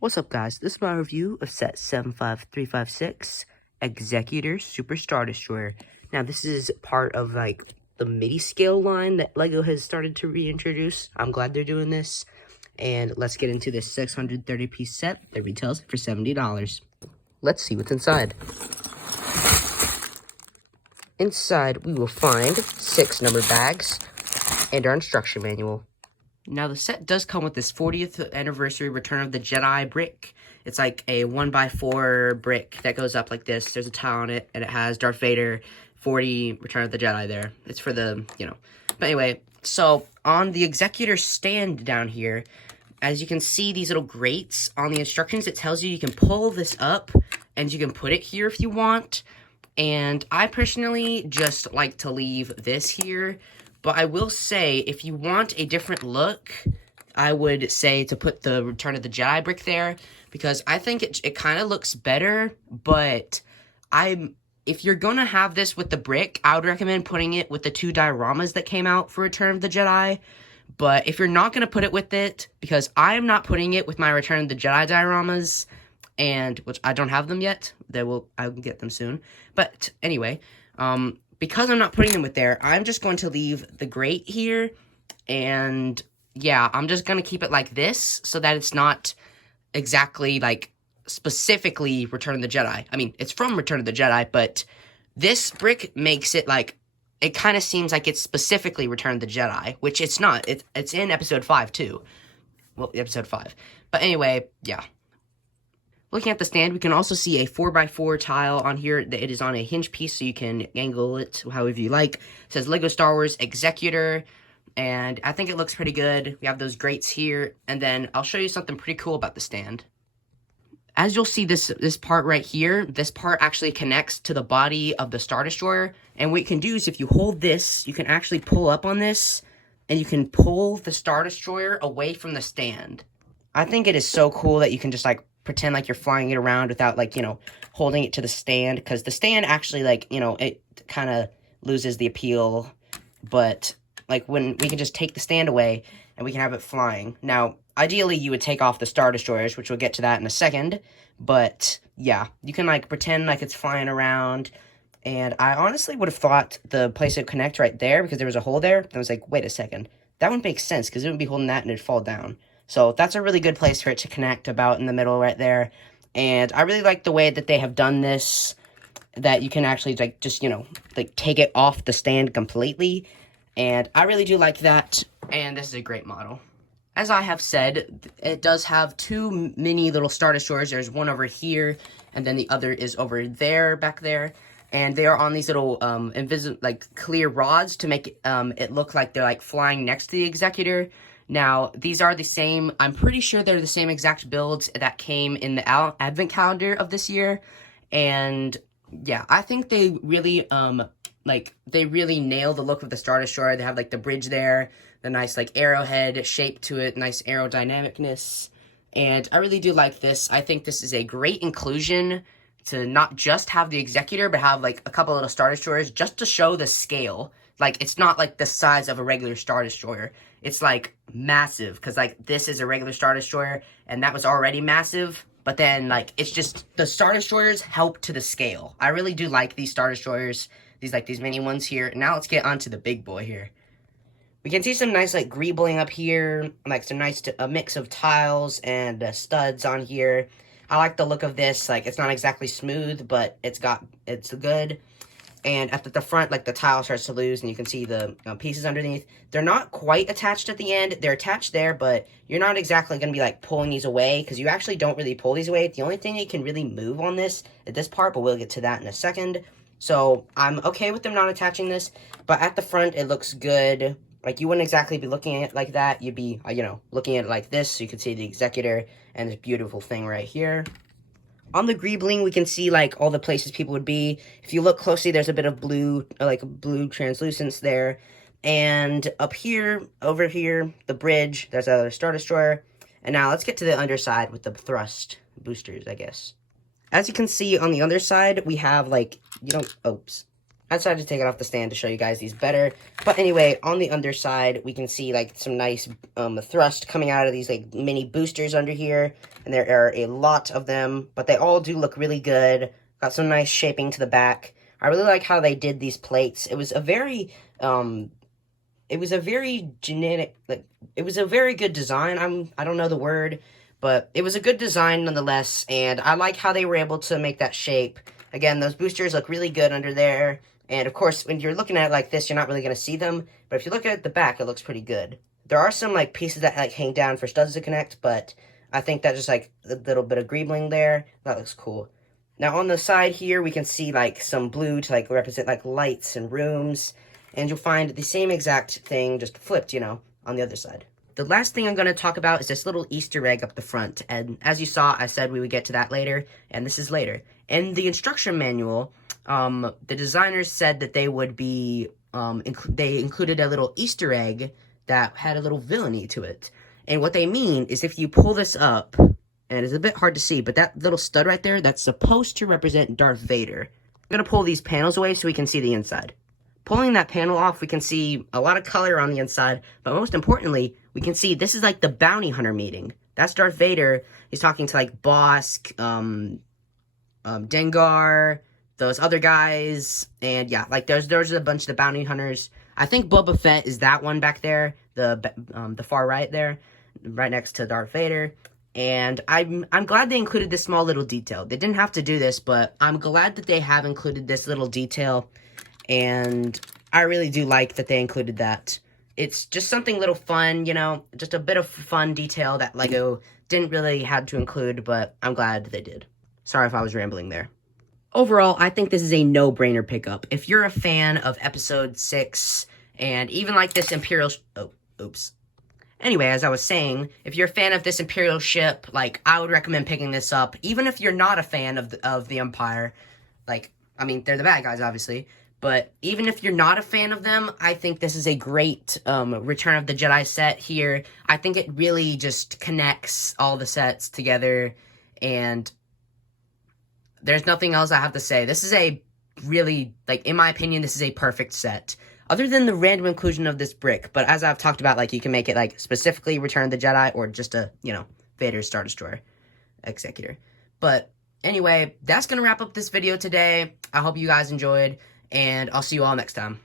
What's up, guys? This is my review of set 75356, Executor Super Star Destroyer. Now, this is part of, like, the midi scale line that LEGO has started to reintroduce. I'm glad they're doing this. And let's get into this 630-piece set that retails for $70. Let's see what's inside. Inside, we will find 6 numbered bags and our instruction manual. Now, the set does come with this 40th anniversary Return of the Jedi brick. It's like a 1x4 brick that goes up like this. There's a tile on it, and it has Darth Vader 40 Return of the Jedi there. It's for the, But anyway, so on the Executor stand down here, as you can see these little grates on the instructions, it tells you can pull this up, and you can put it here if you want. And I personally just like to leave this here. But I will say, if you want a different look, I would say to put the Return of the Jedi brick there, because I think it kind of looks better, but if you're going to have this with the brick, I would recommend putting it with the 2 dioramas that came out for Return of the Jedi. But if you're not going to put it with it, because I am not putting it with my Return of the Jedi dioramas, and which I don't have them yet, I will get them soon. But anyway, because I'm not putting them with there, I'm just going to leave the grate here, and yeah, I'm just going to keep it like this, so that it's not exactly, like, specifically Return of the Jedi. I mean, it's from Return of the Jedi, but this brick makes it, like, it kind of seems like it's specifically Return of the Jedi, which it's not. It's in Episode 5, too. Well, Episode 5. But anyway, yeah. Looking at the stand, we can also see a 4x4 tile on here. It is on a hinge piece, so you can angle it however you like. It says LEGO Star Wars Executor, and I think it looks pretty good. We have those grates here, and then I'll show you something pretty cool about the stand. As you'll see, this part right here, this part actually connects to the body of the Star Destroyer, and what you can do is if you hold this, you can actually pull up on this, and you can pull the Star Destroyer away from the stand. I think it is so cool that you can just, like, pretend like you're flying it around without, like, holding it to the stand, because the stand actually, like, it kind of loses the appeal, but, like, when we can just take the stand away and we can have it flying. Now, ideally, you would take off the Star Destroyers, which we'll get to that in a second, but, yeah, you can, like, pretend like it's flying around, and I honestly would have thought the place would connect right there, because there was a hole there, and I was like, wait a second, that wouldn't make sense, because it would be holding that and it'd fall down. So that's a really good place for it to connect, about in the middle right there. And I really like the way that they have done this, that you can actually, like, just, like, take it off the stand completely. And I really do like that, and this is a great model. As I have said, it does have 2 mini little Star Destroyers. There's one over here, and then the other is over there, back there. And they are on these little invisible, like, clear rods to make it look like they're, like, flying next to the Executor. Now, these are the same, I'm pretty sure they're the same exact builds that came in the advent calendar of this year, and yeah, I think they really, they really nail the look of the Star Destroyer. They have, like, the bridge there, the nice, like, arrowhead shape to it, nice aerodynamicness, and I really do like this. I think this is a great inclusion to not just have the Executor, but have, like, a couple little Star Destroyers, just to show the scale. Like, it's not, like, the size of a regular Star Destroyer. It's, like, massive, because, like, this is a regular Star Destroyer, and that was already massive, but then, like, it's just, the Star Destroyers help to the scale. I really do like these Star Destroyers, these mini ones here. Now let's get onto the big boy here. We can see some nice, like, greebling up here, like, some nice, a mix of tiles and studs on here. I like the look of this. Like, it's not exactly smooth, but it's good. And at the front, like, the tile starts to lose, and you can see the pieces underneath. They're not quite attached at the end. They're attached there, but you're not exactly going to be, like, pulling these away, because you actually don't really pull these away. The only thing you can really move on this, at this part, but we'll get to that in a second. So, I'm okay with them not attaching this, but at the front, it looks good. Like, you wouldn't exactly be looking at it like that. You'd be, looking at it like this, so you can see the Executor and this beautiful thing right here. On the greebling, we can see, like, all the places people would be. If you look closely, there's a bit of blue, like, blue translucence there. And up here, over here, the bridge, there's a Star Destroyer. And now let's get to the underside with the thrust boosters, I guess. As you can see on the underside, we have, like, oops. I decided to take it off the stand to show you guys these better. But anyway, on the underside, we can see, like, some nice thrust coming out of these, like, mini boosters under here. And there are a lot of them, but they all do look really good. Got some nice shaping to the back. I really like how they did these plates. It was a very, genetic, like, it was a very good design. I don't know the word, but it was a good design nonetheless. And I like how they were able to make that shape. Again, those boosters look really good under there. And, of course, when you're looking at it like this, you're not really going to see them. But if you look at the back, it looks pretty good. There are some, like, pieces that, like, hang down for studs to connect. But I think that just, like, a little bit of greebling there. That looks cool. Now, on the side here, we can see, like, some blue to, like, represent, like, lights and rooms. And you'll find the same exact thing, just flipped, you know, on the other side. The last thing I'm going to talk about is this little Easter egg up the front. And as you saw, I said we would get to that later. And this is later. In the instruction manual, the designers said that they would be, they included a little Easter egg that had a little villainy to it. And what they mean is if you pull this up, and it's a bit hard to see, but that little stud right there, that's supposed to represent Darth Vader. I'm going to pull these panels away so we can see the inside. Pulling that panel off, we can see a lot of color on the inside, but most importantly, we can see this is like the bounty hunter meeting. That's Darth Vader. He's talking to like Bosk, Dengar, those other guys, and yeah, like there's a bunch of the bounty hunters. I think Boba Fett is that one back there, the far right there, right next to Darth Vader. And I'm glad they included this small little detail. They didn't have to do this, but I'm glad that they have included this little detail. And I really do like that they included that. It's just something little fun, you know, just a bit of fun detail that LEGO didn't really have to include, but I'm glad they did. Sorry if I was rambling there. Overall, I think this is a no-brainer pickup. If you're a fan of Episode 6, and even like this Imperial... Oh, oops. Anyway, as I was saying, if you're a fan of this Imperial ship, like, I would recommend picking this up. Even if you're not a fan of the Empire, like, I mean, they're the bad guys, obviously. But even if you're not a fan of them, I think this is a great Return of the Jedi set here. I think it really just connects all the sets together, and there's nothing else I have to say. This is a really, like, in my opinion, this is a perfect set. Other than the random inclusion of this brick, but as I've talked about, like, you can make it, like, specifically Return of the Jedi, or just a, you know, Vader's Star Destroyer Executor. But anyway, that's going to wrap up this video today. I hope you guys enjoyed, and I'll see you all next time.